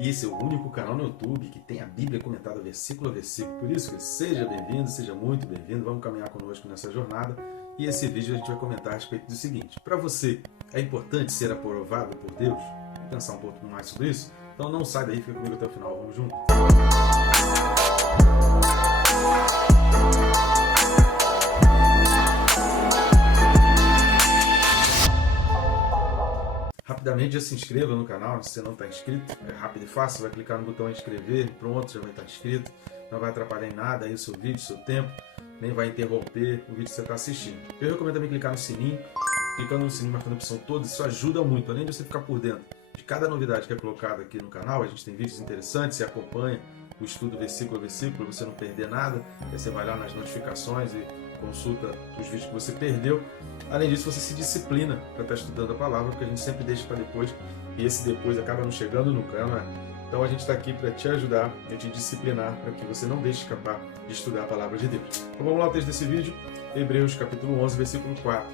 E esse é o único canal no YouTube que tem a Bíblia comentada versículo a versículo. Por isso, seja bem-vindo, seja muito bem-vindo. Vamos caminhar conosco nessa jornada. E esse vídeo a gente vai comentar a respeito do seguinte. Para você, é importante ser aprovado por Deus? Vamos pensar um pouco mais sobre isso? Então não sai daí, fica comigo até o final. Vamos junto. Rapidamente já se inscreva no canal, se você não está inscrito, é rápido e fácil, vai clicar no botão inscrever, pronto, já vai estar inscrito, não vai atrapalhar em nada aí o seu vídeo, o seu tempo, nem vai interromper o vídeo que você está assistindo. Eu recomendo também clicar no sininho, clicando no sininho, marcando a opção toda, isso ajuda muito, além de você ficar por dentro de cada novidade que é colocada aqui no canal, a gente tem vídeos interessantes, você acompanha o estudo versículo a versículo, para você não perder nada, aí você vai lá nas notificações e consulta os vídeos que você perdeu. Além disso, você se disciplina para estar estudando a palavra, porque a gente sempre deixa para depois, e esse depois acaba não chegando nunca, não é? Então a gente está aqui para te ajudar, a te disciplinar, para que você não deixe escapar de estudar a palavra de Deus. Então vamos lá ao texto desse vídeo, Hebreus capítulo 11, versículo 4.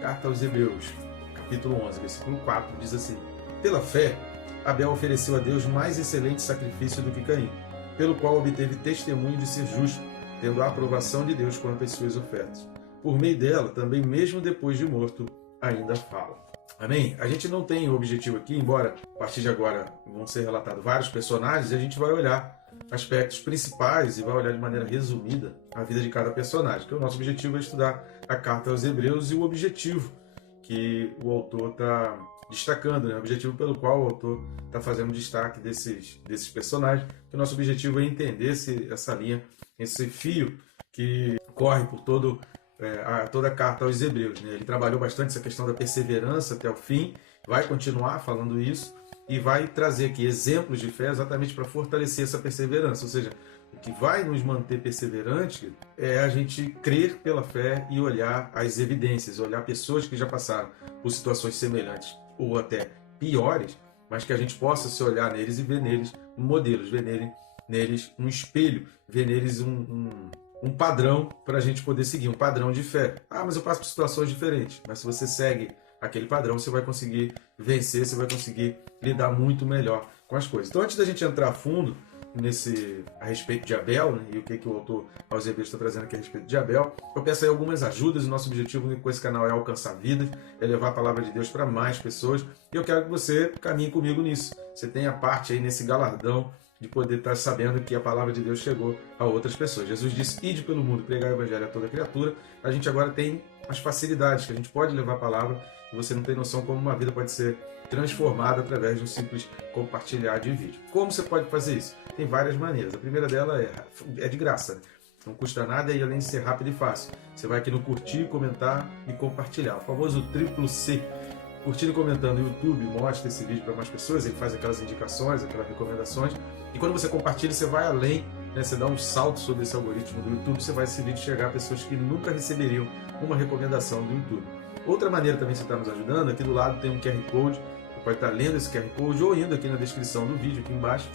Carta aos Hebreus, capítulo 11, versículo 4, diz assim: Pela fé, Abel ofereceu a Deus mais excelente sacrifício do que Caim, pelo qual obteve testemunho de ser justo, tendo a aprovação de Deus quanto às suas ofertas. Por meio dela, também mesmo depois de morto, ainda fala. Amém? A gente não tem o objetivo aqui, embora a partir de agora vão ser relatados vários personagens, e a gente vai olhar aspectos principais e vai olhar de maneira resumida a vida de cada personagem, que o nosso objetivo é estudar a carta aos Hebreus e o objetivo que o autor está destacando, né? O objetivo pelo qual o autor está fazendo destaque desses personagens, que o nosso objetivo é entender essa linha, esse fio que corre por toda a carta aos Hebreus, né? Ele trabalhou bastante essa questão da perseverança até o fim, vai continuar falando isso e vai trazer aqui exemplos de fé exatamente para fortalecer essa perseverança, ou seja, o que vai nos manter perseverantes é a gente crer pela fé e olhar as evidências, olhar pessoas que já passaram por situações semelhantes ou até piores, mas que a gente possa se olhar neles e ver neles modelos, ver neles um espelho, ver neles um padrão para a gente poder seguir, um padrão de fé. Ah, mas eu passo por situações diferentes. Mas se você segue aquele padrão, você vai conseguir vencer, você vai conseguir lidar muito melhor com as coisas. Então, antes da gente entrar a fundo a respeito de Abel, né, e o que o autor aos Hebreus está trazendo aqui a respeito de Abel, eu peço aí algumas ajudas. O nosso objetivo com esse canal é alcançar vidas, é levar a palavra de Deus para mais pessoas, e eu quero que você caminhe comigo nisso. Você tenha parte aí nesse galardão de poder estar sabendo que a palavra de Deus chegou a outras pessoas. Jesus disse: ide pelo mundo, pregar o evangelho a toda criatura. A gente agora tem as facilidades que a gente pode levar a palavra, e você não tem noção como uma vida pode ser transformada através de um simples compartilhar de vídeo. Como você pode fazer isso? Tem várias maneiras. A primeira dela é de graça, né? Não custa nada, e além de ser rápido e fácil, você vai aqui no curtir, comentar e compartilhar. O famoso triplo C. Curtindo e comentando no YouTube, mostra esse vídeo para mais pessoas, ele faz aquelas indicações, aquelas recomendações. E quando você compartilha, você vai além, né? Você dá um salto sobre esse algoritmo do YouTube, você vai esse vídeo chegar a pessoas que nunca receberiam uma recomendação do YouTube. Outra maneira também você está nos ajudando, aqui do lado tem um QR Code, você pode estar lendo esse QR Code ou indo aqui na descrição do vídeo, aqui embaixo,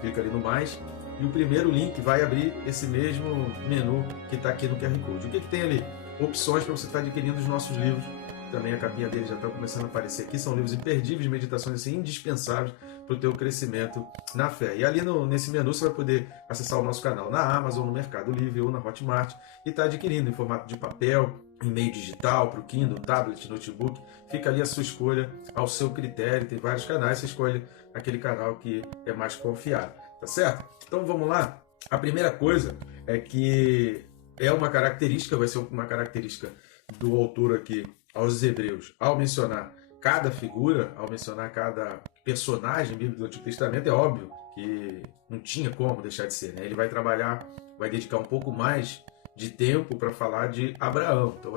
clica ali no mais, e o primeiro link vai abrir esse mesmo menu que está aqui no QR Code. O que tem ali? Opções para você estar adquirindo os nossos livros. Também a capinha dele já está começando a aparecer aqui. São livros imperdíveis de meditações assim, indispensáveis para o teu crescimento na fé. E ali nesse menu você vai poder acessar o nosso canal na Amazon, no Mercado Livre ou na Hotmart e estar adquirindo em formato de papel, em meio digital, para o Kindle, tablet, notebook. Fica ali a sua escolha ao seu critério. Tem vários canais, você escolhe aquele canal que é mais confiável. Tá certo? Então vamos lá. A primeira coisa é que é uma característica, vai ser uma característica do autor aqui aos Hebreus, ao mencionar cada figura, ao mencionar cada personagem bíblico do Antigo Testamento, é óbvio que não tinha como deixar de ser, né? Ele vai trabalhar, vai dedicar um pouco mais de tempo para falar de Abraão. Então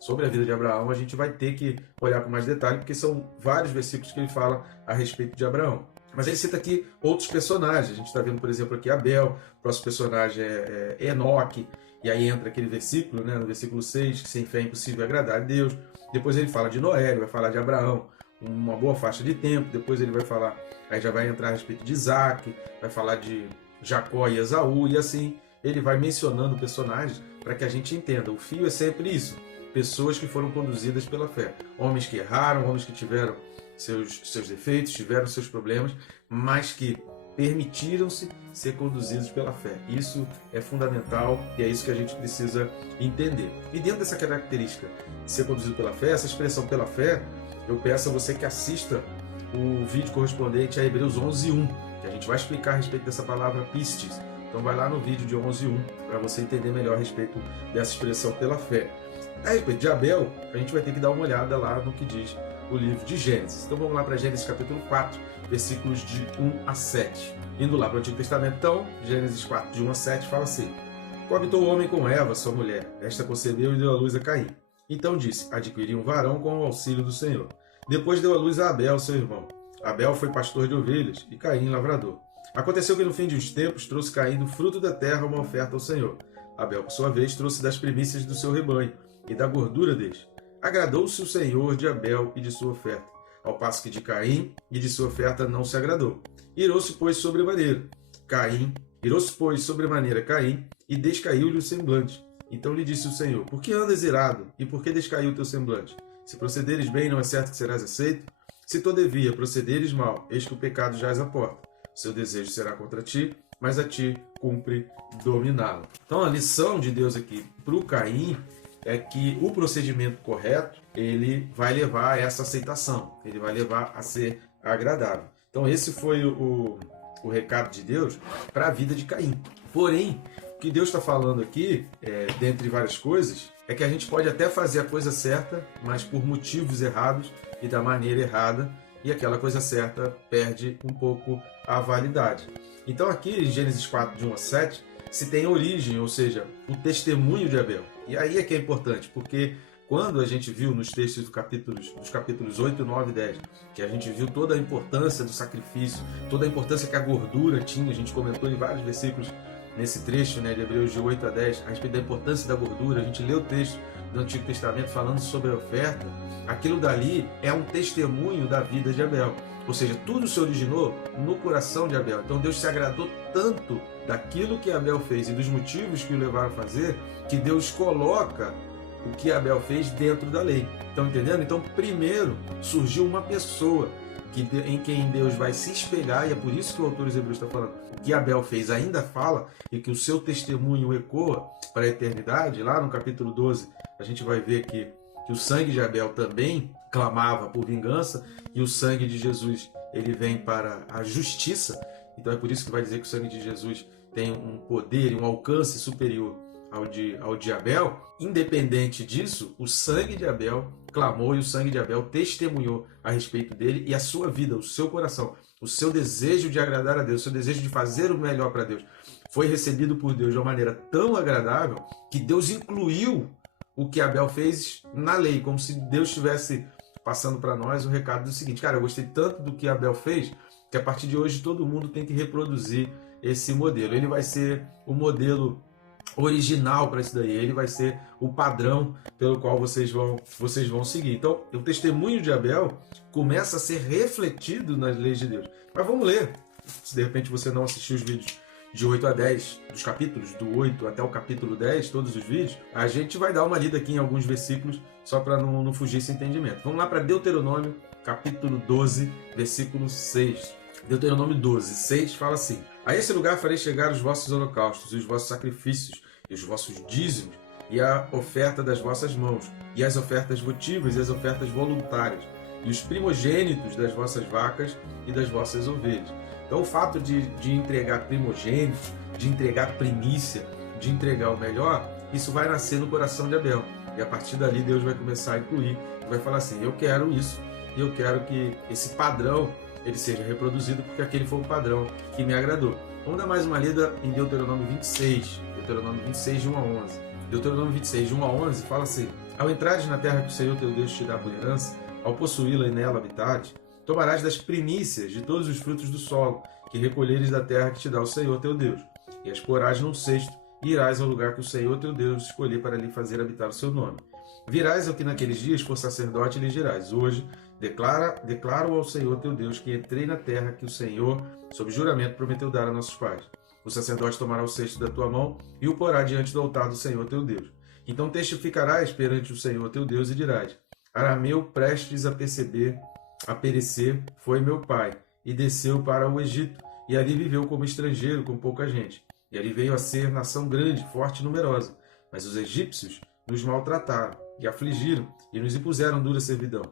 sobre a vida de Abraão, a gente vai ter que olhar com mais detalhe, porque são vários versículos que ele fala a respeito de Abraão. Mas ele cita aqui outros personagens. A gente está vendo, por exemplo, aqui Abel, o próximo personagem é Enoque, e aí entra aquele versículo, né, no versículo 6, que sem fé é impossível agradar a Deus. Depois ele fala de Noé, ele vai falar de Abraão, uma boa faixa de tempo. Depois ele vai falar, aí já vai entrar a respeito de Isaac, vai falar de Jacó e Esaú, e assim ele vai mencionando personagens para que a gente entenda. O fio é sempre isso, pessoas que foram conduzidas pela fé, homens que erraram, homens que tiveram seus defeitos, tiveram seus problemas, mas que permitiram-se ser conduzidos pela fé. Isso é fundamental e é isso que a gente precisa entender. E dentro dessa característica de ser conduzido pela fé, essa expressão pela fé, eu peço a você que assista o vídeo correspondente a Hebreus 11:1, que a gente vai explicar a respeito dessa palavra pistis. Então vai lá no vídeo de 11:1 para você entender melhor a respeito dessa expressão pela fé. A respeito de Abel, a gente vai ter que dar uma olhada lá no que diz o livro de Gênesis. Então vamos lá para Gênesis capítulo 4, versículos de 1 a 7. Indo lá para o Antigo Testamento, então, Gênesis 4, de 1 a 7, fala assim: Coabitou o homem com Eva, sua mulher. Esta concebeu e deu à luz a Caim. Então disse: Adquiri um varão com o auxílio do Senhor. Depois deu à luz a Abel, seu irmão. Abel foi pastor de ovelhas e Caim lavrador. Aconteceu que no fim de uns tempos trouxe Caim do fruto da terra uma oferta ao Senhor. Abel, por sua vez, trouxe das primícias do seu rebanho e da gordura deles. Agradou-se o Senhor de Abel e de sua oferta, ao passo que de Caim e de sua oferta não se agradou. Irou-se, pois, sobremaneira Caim, e descaiu-lhe o semblante. Então lhe disse o Senhor: Por que andas irado, e por que descaiu o teu semblante? Se procederes bem, não é certo que serás aceito? Se todavia procederes mal, eis que o pecado jaz à porta. O seu desejo será contra ti, mas a ti cumpre dominá-lo. Então a lição de Deus aqui para o Caim é que o procedimento correto, ele vai levar a essa aceitação, ele vai levar a ser agradável. Então esse foi o recado de Deus para a vida de Caim. Porém, o que Deus está falando aqui, dentre várias coisas, é que a gente pode até fazer a coisa certa, mas por motivos errados e da maneira errada, e aquela coisa certa perde um pouco a validade. Então aqui em Gênesis 4, de 1 a 7, se tem origem, ou seja, o testemunho de Abel. E aí é que é importante, porque quando a gente viu nos textos dos capítulos 8, 9 e 10, que a gente viu toda a importância do sacrifício, toda a importância que a gordura tinha, a gente comentou em vários versículos nesse trecho, né, de Hebreus de 8 a 10, a respeito da importância da gordura, a gente leu o texto do Antigo Testamento falando sobre a oferta, aquilo dali é um testemunho da vida de Abel. Ou seja, tudo se originou no coração de Abel. Então Deus se agradou tanto daquilo que Abel fez e dos motivos que o levaram a fazer, que Deus coloca o que Abel fez dentro da lei. Estão entendendo? Então, primeiro surgiu uma pessoa em quem Deus vai se espelhar, e é por isso que o autor dos Hebreus está falando. O que Abel fez ainda fala, e que o seu testemunho ecoa para a eternidade. Lá no capítulo 12, a gente vai ver que o sangue de Abel também clamava por vingança, e o sangue de Jesus ele vem para a justiça. Então é por isso que vai dizer que o sangue de Jesus tem um poder e um alcance superior ao de Abel. Independente disso, o sangue de Abel clamou e o sangue de Abel testemunhou a respeito dele, e a sua vida, o seu coração, o seu desejo de agradar a Deus, o seu desejo de fazer o melhor para Deus, foi recebido por Deus de uma maneira tão agradável que Deus incluiu o que Abel fez na lei, como se Deus estivesse passando para nós o recado do seguinte: cara, eu gostei tanto do que Abel fez, que a partir de hoje todo mundo tem que reproduzir esse modelo. Ele vai ser o modelo original para isso daí, ele vai ser o padrão pelo qual vocês vão seguir. Então, o testemunho de Abel começa a ser refletido nas leis de Deus. Mas vamos ler, se de repente você não assistiu os vídeos de 8 a 10, dos capítulos do 8 até o capítulo 10, todos os vídeos, a gente vai dar uma lida aqui em alguns versículos, só para não fugir esse entendimento. Vamos lá para Deuteronômio, capítulo 12, versículo 6. Deuteronômio 12, 6 fala assim: A esse lugar farei chegar os vossos holocaustos, e os vossos sacrifícios, e os vossos dízimos, e a oferta das vossas mãos, e as ofertas votivas, e as ofertas voluntárias, e os primogênitos das vossas vacas e das vossas ovelhas. Então o fato de entregar primogênito, de entregar primícia, de entregar o melhor, isso vai nascer no coração de Abel. E a partir dali Deus vai começar a incluir, vai falar assim: eu quero isso, e eu quero que esse padrão ele seja reproduzido, porque aquele foi o padrão que me agradou. Vamos dar mais uma lida em Deuteronômio 26, Deuteronômio 26, de 1 a 11. Deuteronômio 26, de 1 a 11, fala assim: Ao entrares na terra que o Senhor teu Deus te dá por herança, ao possuí-la e nela habitares, tomarás das primícias de todos os frutos do solo, que recolheres da terra que te dá o Senhor teu Deus, e as porás num cesto, e irás ao lugar que o Senhor teu Deus escolher para lhe fazer habitar o seu nome. Virás ao que naqueles dias for sacerdote e lhe dirás: Hoje declaro ao Senhor teu Deus que entrei na terra que o Senhor, sob juramento, prometeu dar a nossos pais. O sacerdote tomará o cesto da tua mão e o porá diante do altar do Senhor teu Deus. Então testificarás perante o Senhor teu Deus e dirás: Arameu, prestes a perceber a perecer foi meu pai, e desceu para o Egito, e ali viveu como estrangeiro, com pouca gente. E ali veio a ser nação grande, forte e numerosa. Mas os egípcios nos maltrataram, e afligiram, e nos impuseram dura servidão.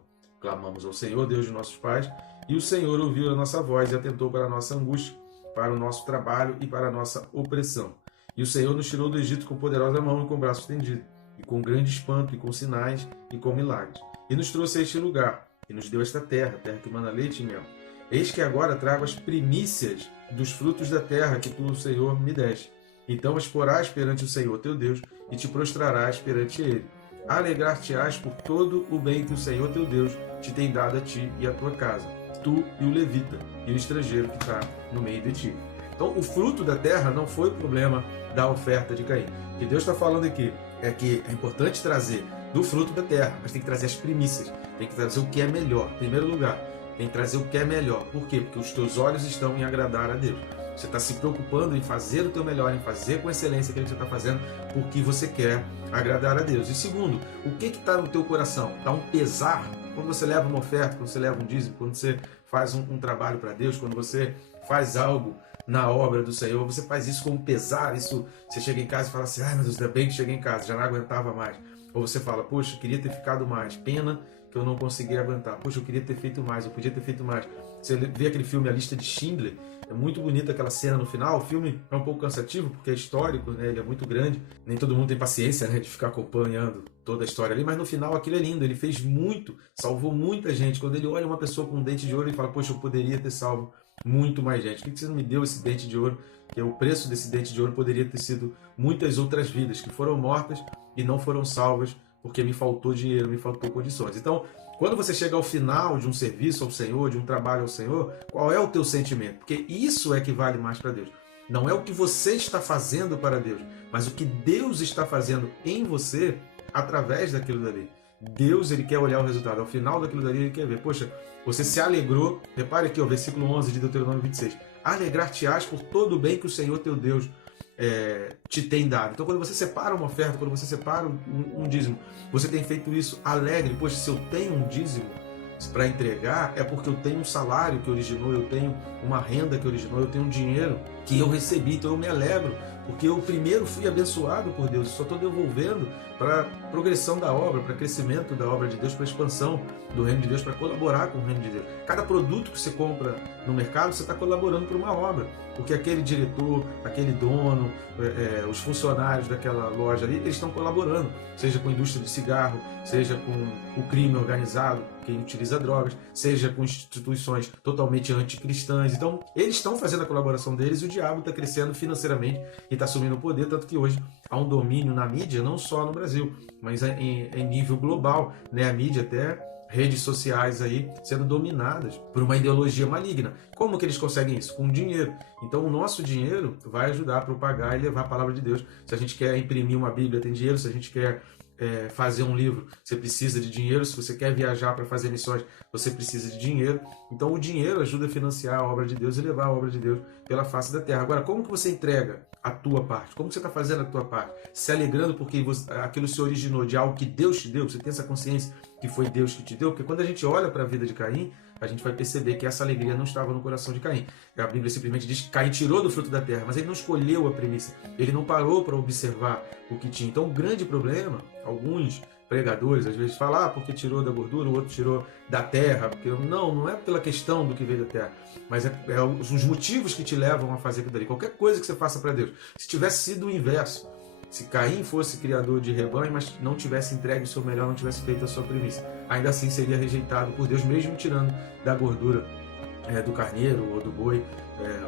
Clamamos ao Senhor, Deus de nossos pais, e o Senhor ouviu a nossa voz e atentou para a nossa angústia, para o nosso trabalho e para a nossa opressão. E o Senhor nos tirou do Egito com poderosa mão e com braço estendido, e com grande espanto, e com sinais, e com milagres. E nos trouxe a este lugar, e nos deu esta terra, terra que manda leite e mel. Eis que agora trago as primícias dos frutos da terra que tu, Senhor, me deste. Então as porás perante o Senhor teu Deus, e te prostrarás perante ele. Alegrar-te-ás por todo o bem que o Senhor teu Deus te tem dado a ti e a tua casa, tu e o levita, e o estrangeiro que está no meio de ti. Então o fruto da terra não foi o problema da oferta de Caim. O que Deus está falando aqui é que é importante trazer do fruto da terra, mas tem que trazer as primícias, tem que trazer o que é melhor. Em primeiro lugar, tem que trazer o que é melhor. Por quê? Porque os teus olhos estão em agradar a Deus. Você está se preocupando em fazer o teu melhor, em fazer com excelência aquilo que você está fazendo, porque você quer agradar a Deus. E segundo, o que está no teu coração? Está um pesar? Quando você leva uma oferta, quando você leva um dízimo, quando você faz um trabalho para Deus, quando você faz algo na obra do Senhor, você faz isso com um pesar, isso, você chega em casa e fala assim, ai meu Deus, ainda bem que cheguei em casa, já não aguentava mais. Ou você fala, poxa, eu queria ter ficado mais, pena que eu não consegui aguentar. Poxa, eu queria ter feito mais, eu podia ter feito mais. Você vê aquele filme A Lista de Schindler, é muito bonita aquela cena no final. O filme é um pouco cansativo porque é histórico, né? Ele é muito grande. Nem todo mundo tem paciência, né, de ficar acompanhando toda a história ali, mas no final aquilo é lindo. Ele fez muito, salvou muita gente. Quando ele olha uma pessoa com um dente de ouro, ele fala, poxa, eu poderia ter salvo muito mais gente. Por que você não me deu esse dente de ouro? Que o preço desse dente de ouro poderia ter sido muitas outras vidas que foram mortas e não foram salvas porque me faltou dinheiro, me faltou condições. Então, quando você chega ao final de um serviço ao Senhor, de um trabalho ao Senhor, qual é o teu sentimento? Porque isso é que vale mais para Deus. Não é o que você está fazendo para Deus, mas o que Deus está fazendo em você através daquilo dali. Deus, ele quer olhar o resultado. Ao final daquilo dali, ele quer ver. Poxa, você se alegrou. Repare aqui, o versículo 11 de Deuteronômio 26. Alegrar-te-ás por todo o bem que o Senhor teu Deus te tem dado. Então, quando você separa uma oferta, quando você separa um dízimo, você tem feito isso alegre. Poxa, se eu tenho um dízimo para entregar, é porque eu tenho um salário que originou, eu tenho uma renda que originou, eu tenho um dinheiro que eu recebi, então eu me alegro, porque eu primeiro fui abençoado por Deus, só estou devolvendo para a progressão da obra, para o crescimento da obra de Deus, para a expansão do reino de Deus, para colaborar com o reino de Deus. Cada produto que você compra no mercado, você está colaborando para uma obra, porque aquele diretor, aquele dono, os funcionários daquela loja ali, eles estão colaborando, seja com a indústria de cigarro, seja com o crime organizado, quem utiliza drogas, seja com instituições totalmente anticristãs. Então, eles estão fazendo a colaboração deles e o diabo está crescendo financeiramente e está assumindo o poder, tanto que hoje há um domínio na mídia, não só no Brasil, mas em nível global, né? A mídia até redes sociais aí sendo dominadas por uma ideologia maligna. Como que eles conseguem isso? Com dinheiro. Então o nosso dinheiro vai ajudar a propagar e levar a palavra de Deus. Se a gente quer imprimir uma Bíblia, tem dinheiro. Se a gente quer fazer um livro, você precisa de dinheiro. Se você quer viajar para fazer missões, você precisa de dinheiro. Então o dinheiro ajuda a financiar a obra de Deus e levar a obra de Deus pela face da terra. Agora, como que você entrega a tua parte? Como que você está fazendo a tua parte? Se alegrando porque aquilo se originou de algo que Deus te deu, você tem essa consciência que foi Deus que te deu? Porque quando a gente olha para a vida de Caim, a gente vai perceber que essa alegria não estava no coração de Caim. A Bíblia simplesmente diz que Caim tirou do fruto da terra, mas ele não escolheu a premissa, ele não parou para observar o que tinha. Então o grande problema, alguns pregadores às vezes falam, porque tirou da gordura, o outro tirou da terra, porque não é pela questão do que veio da terra, mas é os motivos que te levam a fazer aquilo dali. Qualquer coisa que você faça para Deus, se tivesse sido o inverso, se Caim fosse criador de rebanho, mas não tivesse entregue o seu melhor, não tivesse feito a sua premissa, ainda assim seria rejeitado por Deus, mesmo tirando da gordura do carneiro, ou do boi,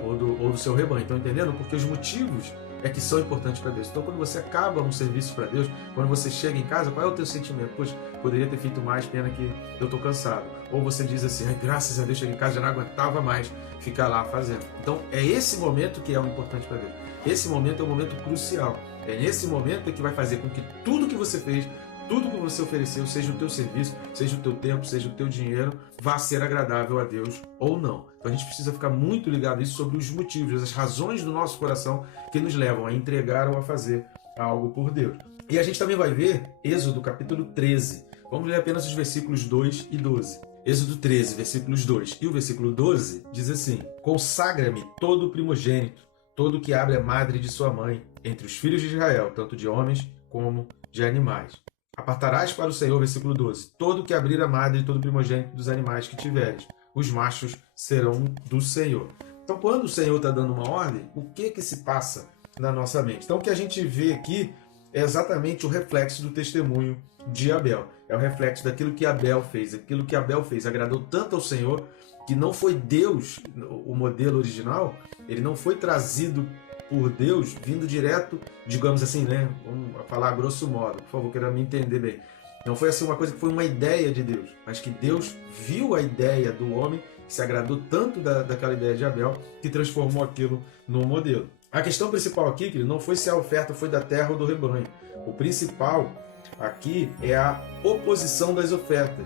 ou do seu rebanho. Estão entendendo? Porque os motivos é que são importantes para Deus. Então, quando você acaba um serviço para Deus, quando você chega em casa, qual é o teu sentimento? Poxa, poderia ter feito mais, pena que eu estou cansado. Ou você diz assim, graças a Deus, cheguei em casa, já não aguentava mais ficar lá fazendo. Então, é esse momento que é o importante para Deus. Esse momento é um momento crucial. É nesse momento que vai fazer com que tudo que você fez, tudo que você ofereceu, seja o teu serviço, seja o teu tempo, seja o teu dinheiro, vá ser agradável a Deus ou não. Então a gente precisa ficar muito ligado nisso, sobre os motivos, as razões do nosso coração que nos levam a entregar ou a fazer algo por Deus. E a gente também vai ver Êxodo capítulo 13. Vamos ler apenas os versículos 2 e 12. Êxodo 13, versículos 2 e o versículo 12 diz assim: consagra-me todo o primogênito, todo que abre a madre de sua mãe, entre os filhos de Israel, tanto de homens como de animais. Apartarás para o Senhor, versículo 12, todo que abrir a madre e todo primogênito dos animais que tiveres, os machos serão do Senhor. Então, quando o Senhor está dando uma ordem, o que se passa na nossa mente? Então, o que a gente vê aqui é exatamente o reflexo do testemunho de Abel. É o reflexo daquilo que Abel fez. Aquilo que Abel fez agradou tanto ao Senhor que não foi Deus o modelo original, ele não foi trazido por Deus, vindo direto, digamos assim, né? Vamos falar grosso modo, por favor, queira me entender bem. Não foi assim uma coisa que foi uma ideia de Deus, mas que Deus viu a ideia do homem, se agradou tanto daquela ideia de Abel, que transformou aquilo num modelo. A questão principal aqui, querido, não foi se a oferta foi da terra ou do rebanho. O principal aqui é a oposição das ofertas.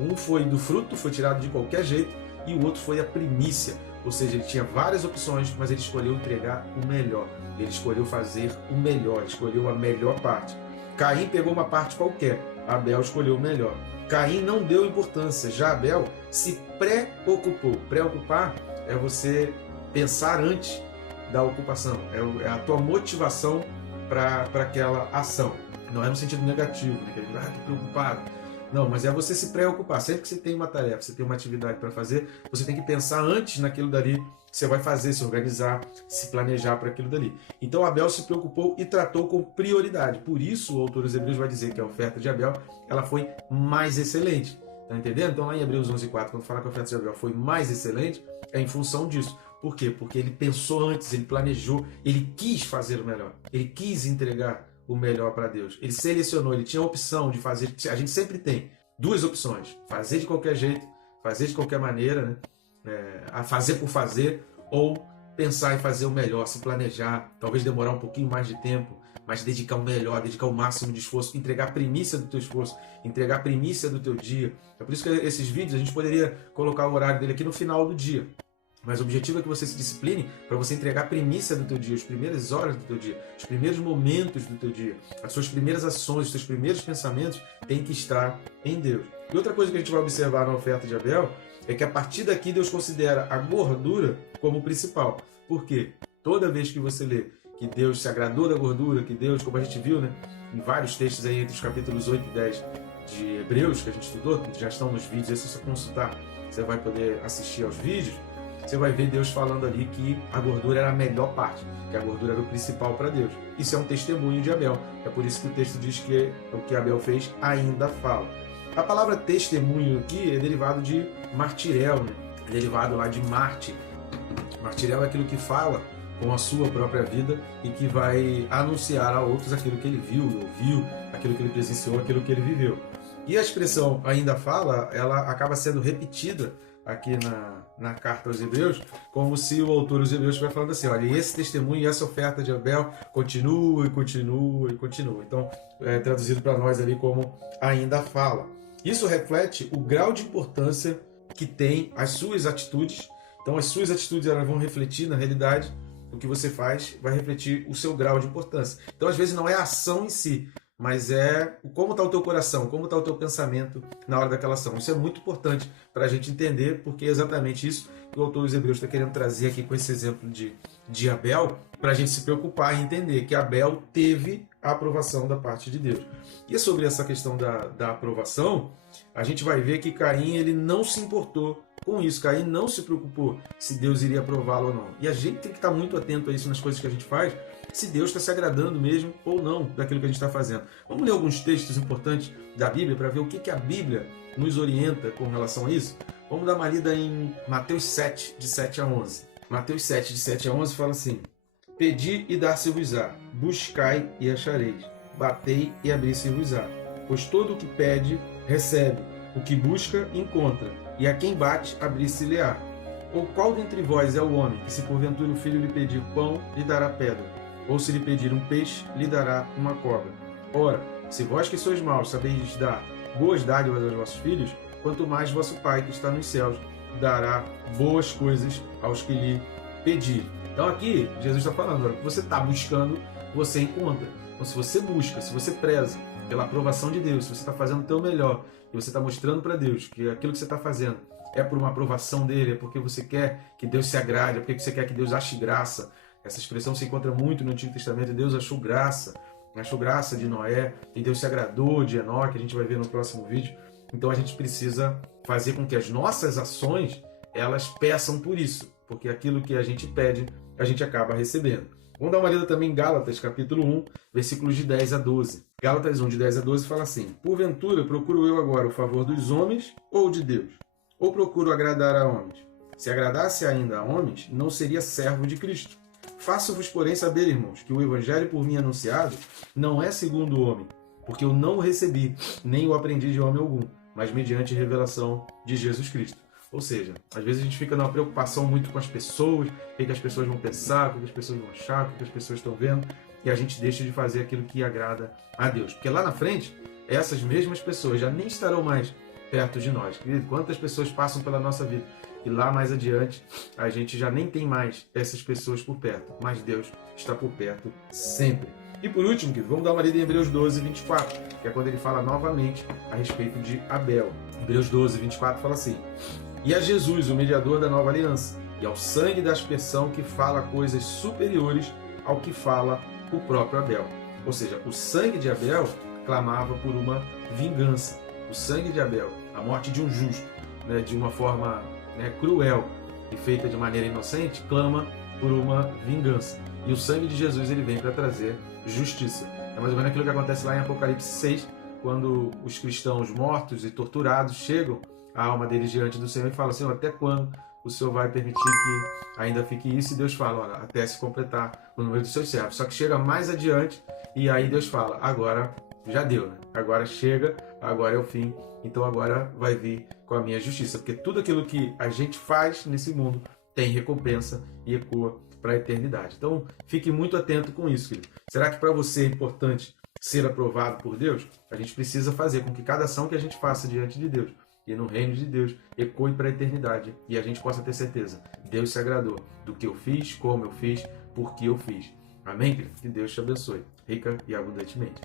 Um foi do fruto, foi tirado de qualquer jeito, e o outro foi a primícia. Ou seja, ele tinha várias opções, mas ele escolheu entregar o melhor. Ele escolheu fazer o melhor, ele escolheu a melhor parte. Caim pegou uma parte qualquer, Abel escolheu o melhor. Caim não deu importância, já Abel se preocupou. Preocupar é você pensar antes da ocupação, é a tua motivação para aquela ação. Não é no sentido negativo, né? Estou preocupado. Não, mas é você se preocupar. Sempre que você tem uma tarefa, você tem uma atividade para fazer, você tem que pensar antes naquilo dali que você vai fazer, se organizar, se planejar para aquilo dali. Então Abel se preocupou e tratou com prioridade. Por isso o autor dos Hebreus vai dizer que a oferta de Abel ela foi mais excelente. Tá entendendo? Então lá em Hebreus 11:4, quando fala que a oferta de Abel foi mais excelente, é em função disso. Por quê? Porque ele pensou antes, ele planejou, ele quis fazer o melhor, ele quis entregar o melhor para Deus. Ele selecionou, ele tinha a opção de fazer. A gente sempre tem duas opções: fazer de qualquer jeito, fazer de qualquer maneira, né? A fazer por fazer, ou pensar em fazer o melhor, se planejar, talvez demorar um pouquinho mais de tempo, mas dedicar o melhor, dedicar o máximo de esforço, entregar a primícia do teu esforço, entregar a primícia do teu dia. É por isso que esses vídeos a gente poderia colocar o horário dele aqui no final do dia. Mas o objetivo é que você se discipline para você entregar a primícia do teu dia, as primeiras horas do teu dia, os primeiros momentos do teu dia, as suas primeiras ações, os seus primeiros pensamentos têm que estar em Deus. E outra coisa que a gente vai observar na oferta de Abel é que a partir daqui Deus considera a gordura como principal. Por quê? Toda vez que você lê que Deus se agradou da gordura, que Deus, como a gente viu, né, em vários textos aí entre os capítulos 8 e 10 de Hebreus, que a gente estudou, já estão nos vídeos, se você consultar, você vai poder assistir aos vídeos. Você vai ver Deus falando ali que a gordura era a melhor parte, que a gordura era o principal para Deus. Isso é um testemunho de Abel. É por isso que o texto diz que o que Abel fez ainda fala. A palavra testemunho aqui é derivado de martirel, né? É derivado lá de Marte. Martirel é aquilo que fala com a sua própria vida e que vai anunciar a outros aquilo que ele viu, ouviu, aquilo que ele presenciou, aquilo que ele viveu. E a expressão ainda fala, ela acaba sendo repetida aqui na carta aos Hebreus, como se o autor dos Hebreus estivesse falando assim: olha, esse testemunho e essa oferta de Abel continua e continua e continua. Então, é traduzido para nós ali como ainda fala. Isso reflete o grau de importância que tem as suas atitudes. Então, as suas atitudes elas vão refletir, na realidade, o que você faz vai refletir o seu grau de importância. Então, às vezes, não é a ação em si, mas é como está o teu coração, como está o teu pensamento na hora daquela ação. Isso é muito importante para a gente entender, porque é exatamente isso que o autor dos Hebreus está querendo trazer aqui com esse exemplo de Abel, para a gente se preocupar e entender que Abel teve a aprovação da parte de Deus. E sobre essa questão da aprovação, a gente vai ver que Caim ele não se importou com isso. Caim não se preocupou se Deus iria aprová-lo ou não. E a gente tem que estar muito atento a isso nas coisas que a gente faz, se Deus está se agradando mesmo ou não daquilo que a gente está fazendo. Vamos ler alguns textos importantes da Bíblia para ver o que a Bíblia nos orienta com relação a isso? Vamos dar uma lida em Mateus 7, de 7 a 11. Mateus 7, de 7 a 11 fala assim: Pedi e dar-se-vos-á, buscai e achareis, batei e abrir-se-vos-á. Pois todo o que pede, recebe, o que busca, encontra, e a quem bate, abrir-se-lhe-á. Ou qual dentre vós é o homem que, se porventura o filho lhe pedir pão, lhe dará pedra? Ou se lhe pedir um peixe, lhe dará uma cobra? Ora, se vós que sois maus sabeis dar boas dádivas aos vossos filhos, quanto mais vosso Pai que está nos céus dará boas coisas aos que lhe pedirem. Então aqui, Jesus está falando, o que você está buscando, você encontra. Então se você busca, se você preza pela aprovação de Deus. Se você está fazendo o teu melhor e você está mostrando para Deus que aquilo que você está fazendo é por uma aprovação dele, é porque você quer que Deus se agrade, é porque você quer que Deus ache graça. Essa expressão se encontra muito no Antigo Testamento. Deus achou graça de Noé, e Deus se agradou de Enoque, a gente vai ver no próximo vídeo. Então a gente precisa fazer com que as nossas ações, elas peçam por isso, porque aquilo que a gente pede, a gente acaba recebendo. Vamos dar uma lida também em Gálatas, capítulo 1, versículos de 10 a 12. Gálatas 1, de 10 a 12, fala assim: porventura procuro eu agora o favor dos homens ou de Deus? Ou procuro agradar a homens? Se agradasse ainda a homens, não seria servo de Cristo. Faço-vos, porém, saber, irmãos, que o evangelho por mim anunciado não é segundo o homem, porque eu não o recebi, nem o aprendi de homem algum, mas mediante revelação de Jesus Cristo. Ou seja, às vezes a gente fica numa preocupação muito com as pessoas, o que as pessoas vão pensar, o que as pessoas vão achar, o que as pessoas estão vendo, e a gente deixa de fazer aquilo que agrada a Deus. Porque lá na frente, essas mesmas pessoas já nem estarão mais perto de nós. Querido, quantas pessoas passam pela nossa vida e lá mais adiante a gente já nem tem mais essas pessoas por perto, mas Deus está por perto sempre. E por último, querido, vamos dar uma lida em Hebreus 12, 24, que é quando ele fala novamente a respeito de Abel. Hebreus 12, 24 fala assim: e a Jesus, o mediador da nova aliança, e ao sangue da aspersão que fala coisas superiores ao que fala o próprio Abel. Ou seja, o sangue de Abel clamava por uma vingança. O sangue de Abel, a morte de um justo, né, de uma forma cruel e feita de maneira inocente, clama por uma vingança. E o sangue de Jesus, ele vem para trazer justiça. É mais ou menos aquilo que acontece lá em Apocalipse 6, quando os cristãos mortos e torturados chegam a alma deles diante do Senhor e falam: Senhor, até quando o Senhor vai permitir que ainda fique isso? E Deus fala: olha, até se completar o número dos seus servos. Só que chega mais adiante e aí Deus fala: agora já deu, né? Agora chega, agora é o fim, então agora vai vir com a minha justiça, porque tudo aquilo que a gente faz nesse mundo tem recompensa e ecoa para a eternidade. Então fique muito atento com isso, querido. Será que para você é importante ser aprovado por Deus? A gente precisa fazer com que cada ação que a gente faça diante de Deus e no reino de Deus ecoe para a eternidade, e a gente possa ter certeza: Deus se agradou do que eu fiz, como eu fiz, por que eu fiz. Amém, querido? Que Deus te abençoe rica e abundantemente.